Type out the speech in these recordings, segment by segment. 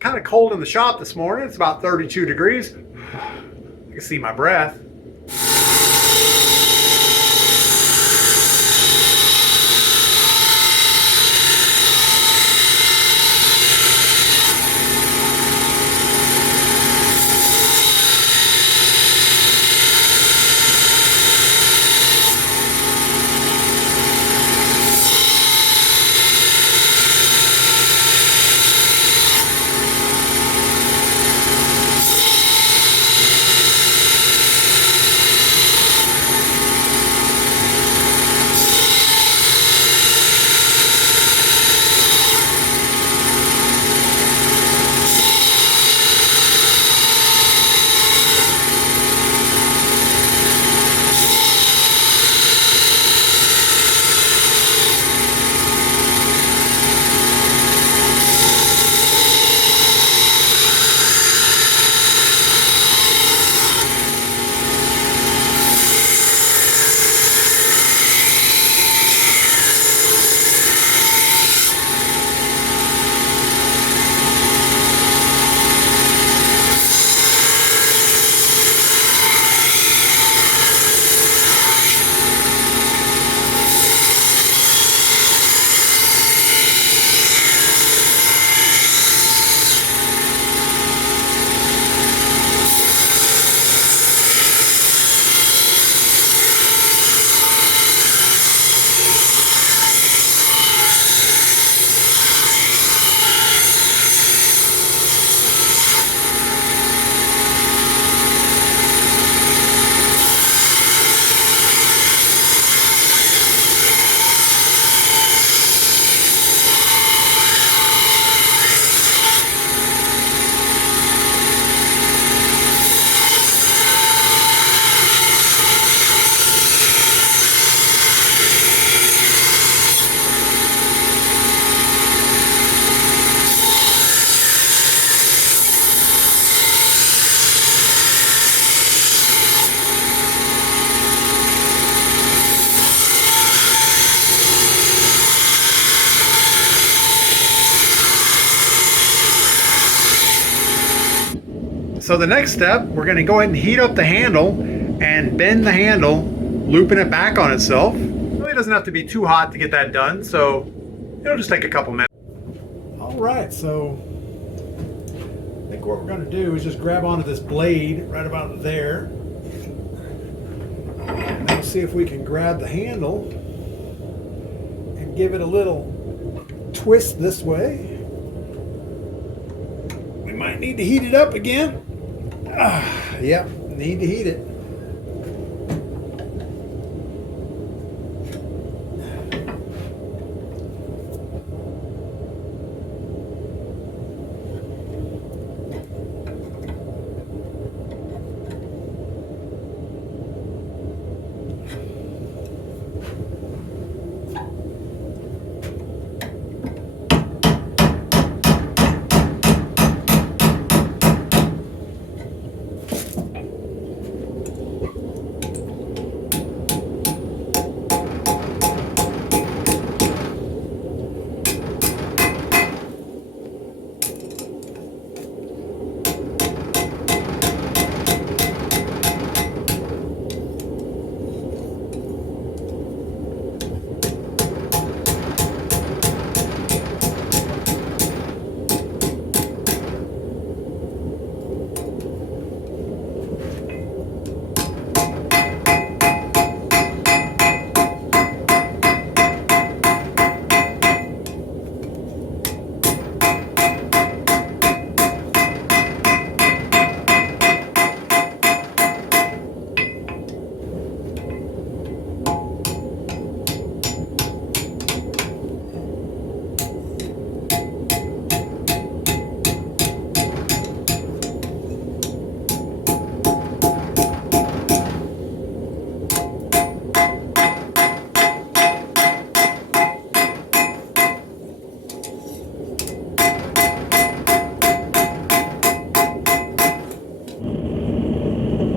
Kind of cold in the shop this morning. It's about 32 degrees. I can see my breath. So the next step, we're going to go ahead and heat up the handle and bend the handle, looping it back on itself. It really doesn't have to be too hot to get that done, so it'll just take a couple minutes. All right, so I think what we're going to do is just grab onto this blade right about there. And we'll see if we can grab the handle and give it a little twist this way. We might need to heat it up again. Yep, need to heat it.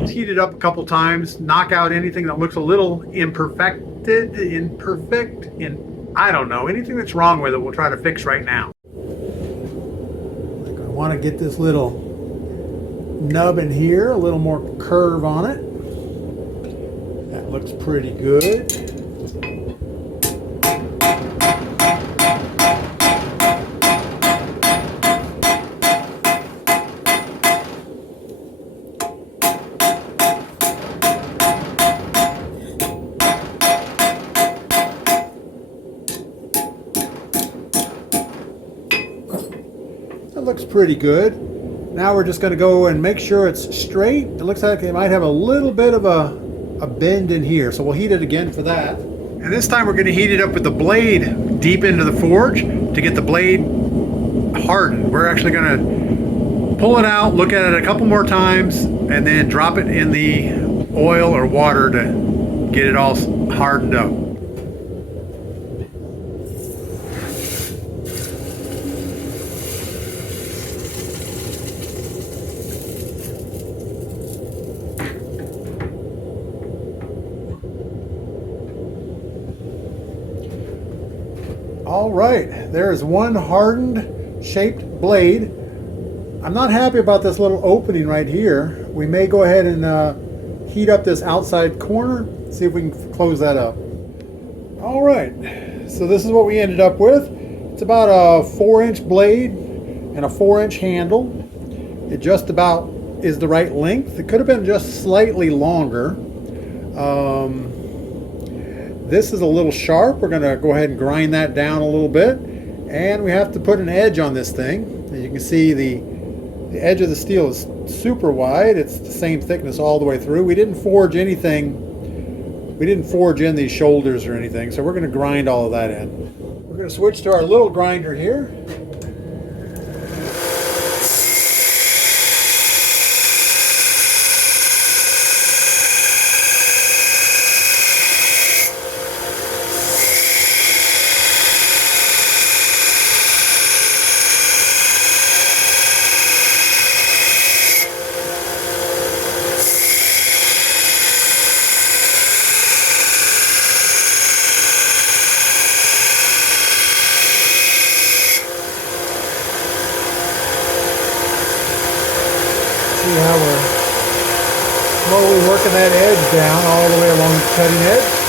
Heat it up a couple times, knock out anything that looks a little imperfect, I don't know, anything that's wrong with it we'll try to fix right now. Like I want to get this little nub in here, a little more curve on it. That looks pretty good. Looks pretty good. Now we're just going to go and make sure it's straight. It looks like it might have a little bit of a bend in here, so we'll heat it again for that. And this time we're going to heat it up with the blade deep into the forge to get the blade hardened. We're actually going to pull it out, look at it a couple more times, and then drop it in the oil or water to get it all hardened up. All right, there's one hardened shaped blade. I'm not happy about this little opening right here. We may go ahead and heat up this outside corner, see if we can close that up. All right, so this is what we ended up with. It's about a 4-inch blade and a 4-inch handle. It just about is the right length. It could have been just slightly longer. This is a little sharp. We're going to go ahead and grind that down a little bit. And we have to put an edge on this thing. As you can see, the edge of the steel is super wide. It's the same thickness all the way through. We didn't forge anything. We didn't forge in these shoulders or anything. So we're going to grind all of that in. We're going to switch to our little grinder here. See how we're slowly working that edge down all the way along the cutting edge.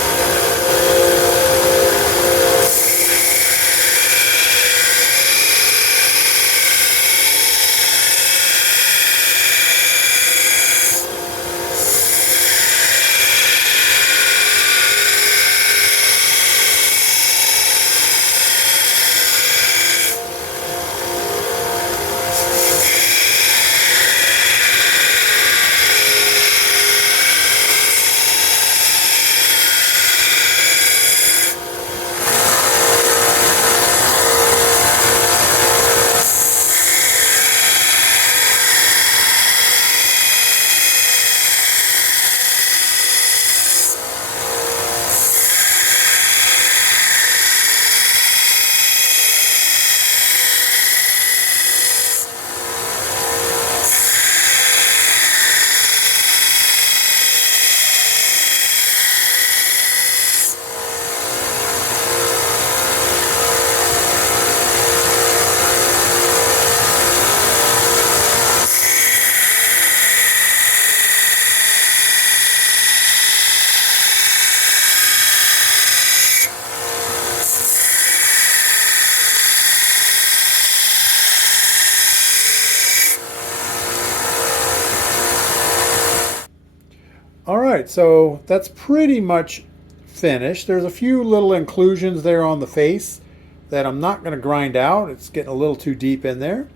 All right, so that's pretty much finished. There's a few little inclusions there on the face that I'm not going to grind out. It's getting a little too deep in there.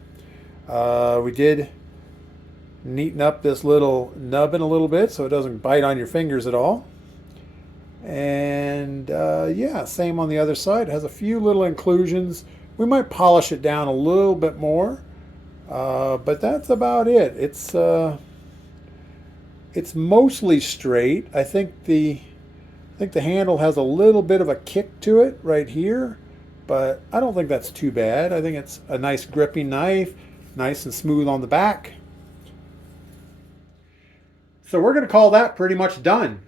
We did neaten up this little nubbin a little bit so it doesn't bite on your fingers at all. And yeah, same on the other side. It has a few little inclusions. We might polish it down a little bit more, but that's about it. It's mostly straight. I think the handle has a little bit of a kick to it right here, but I don't think that's too bad. I think it's a nice gripping knife, nice and smooth on the back. So we're going to call that pretty much done.